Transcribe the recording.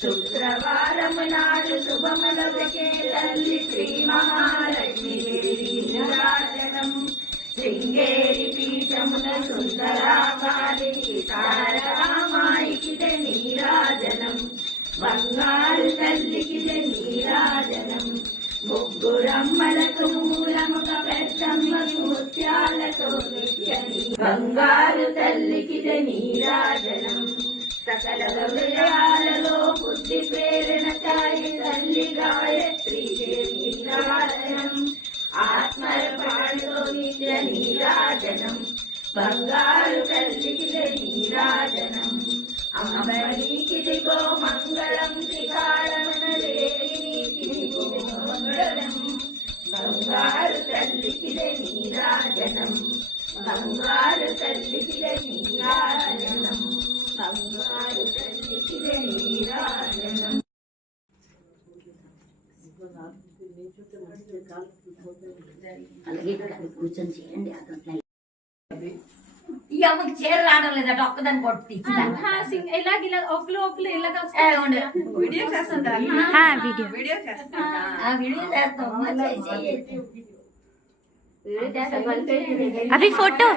శుక్రవారము నాడు శుభములకే తల్లి శ్రీ మహాలక్ష్మి నీరాజనం శృంగేరి పీఠమున సుందరాకారి తారకామాయికి నీరాజనం బంగారు తల్లికి నీరాజనం ముగ్గురమ్మలకు మూలముగా పెద్దమ్మకి ముత్యాలతో నిత్య బంగారు తల్లికి నీరాజనం సకల విజయాలలో బుద్ధి ప్రేరణ ఛాయి తల్లి గాయత్రి నీరాజనం ఆత్మరపాడితో నిత్య నీరాజనం బంగారు తల్లికి నీరాజనం అమ్మనికి దిగో మంగళం త్రికాళమున దేవినికి దిగో మంగళం బంగారు తల్లికి నీరాజనం బంగారు తల్లికి నీరాజనం బంగారు తల్లికి నీరాజనం. అలాగే కూర్చొని చేయండి అట్లా అమ్మకి చీర రావడం లేదట ఒక్కదాన్ని కొట్టి వీడియో చేస్తుందా వీడియో చేస్తాం అవి ఫోటో